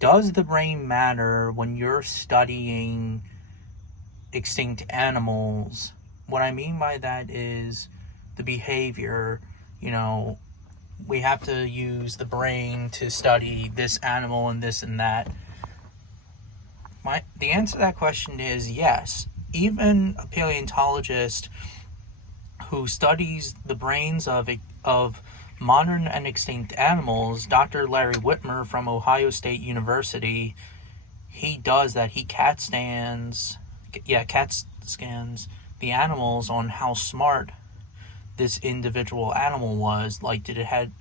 Does the brain matter when you're studying extinct animals? What I mean by that is the behavior. You know, we have to use the brain to study this animal and this and that. The answer to that question is yes. Even a paleontologist who studies the brains of modern and extinct animals, Dr. Larry Whitmer from Ohio State University, he does that. He CAT scans the animals on how smart this individual animal was. Like, did it had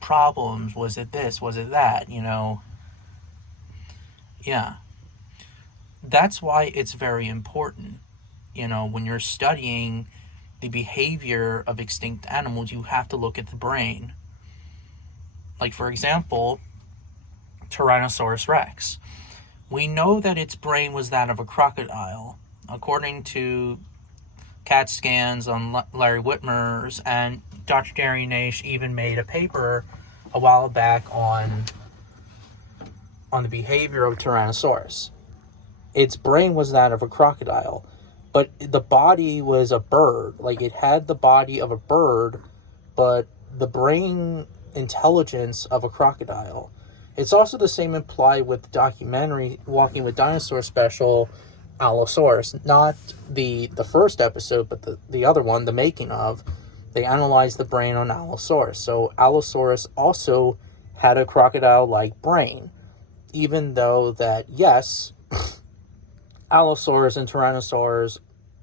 problems? Was it this? Was it that? Yeah. That's why it's very important. When you're studying the behavior of extinct animals, you have to look at the brain. Like, for example, Tyrannosaurus Rex. We know that its brain was that of a crocodile. According to CAT scans on Larry Whitmer's, and Dr. Gary Naish even made a paper a while back on the behavior of Tyrannosaurus. Its brain was that of a crocodile, but the body was a bird. Like, it had the body of a bird, but the brain intelligence of a crocodile. It's also the same implied with the documentary Walking with Dinosaurs special, Allosaurus. Not the first episode, but the other one, the making of. They analyzed the brain on Allosaurus. So Allosaurus also had a crocodile-like brain. Even though that, yes, Allosaurus and Tyrannosaurs,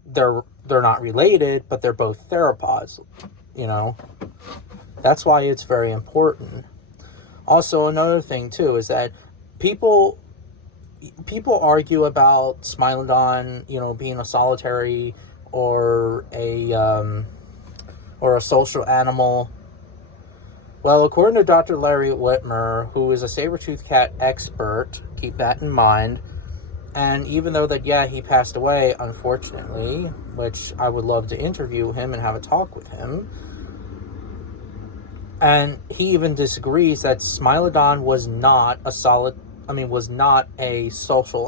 they're not related, but they're both theropods, That's why it's very important. Also, another thing, too, is that people argue about Smilodon, being a solitary or a social animal. Well, according to Dr. Larry Whitmer, who is a saber-toothed cat expert, keep that in mind, and even though that, he passed away, unfortunately, which I would love to interview him and have a talk with him, and he even disagrees that Smilodon was not a social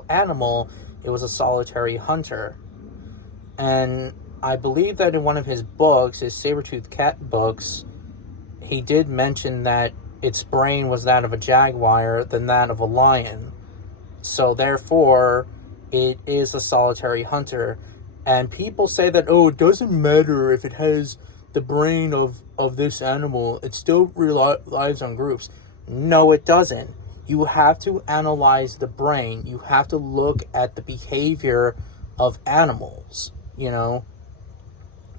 animal. It was a solitary hunter. And I believe that in one of his books, his saber-toothed cat books, he did mention that its brain was that of a jaguar than that of a lion. So therefore, it is a solitary hunter. And people say that, it doesn't matter if it has the brain of this animal, it still relies on groups. No, it doesn't. You have to analyze the brain. You have to look at the behavior of animals,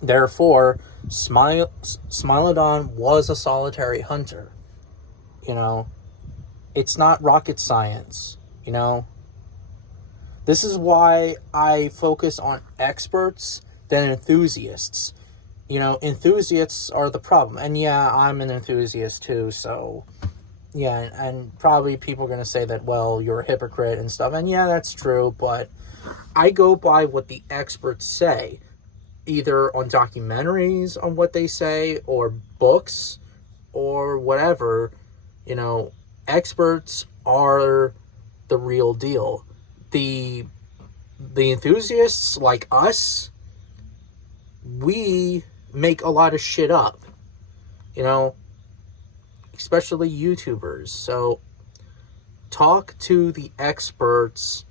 Therefore, Smilodon was a solitary hunter. It's not rocket science, This is why I focus on experts than enthusiasts. Enthusiasts are the problem. And I'm an enthusiast too, so and probably people are going to say that, well, you're a hypocrite and stuff. And that's true, but I go by what the experts say, either on documentaries on what they say or books or whatever. Experts are the real deal. The enthusiasts like us, we make a lot of shit up, especially YouTubers. So talk to the experts,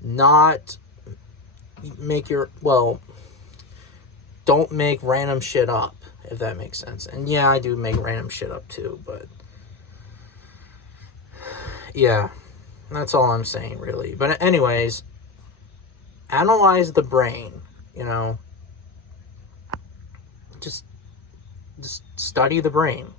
not don't make random shit up, if that makes sense. And I do make random shit up too, but that's all I'm saying, really. But anyways, analyze the brain, just study the brain.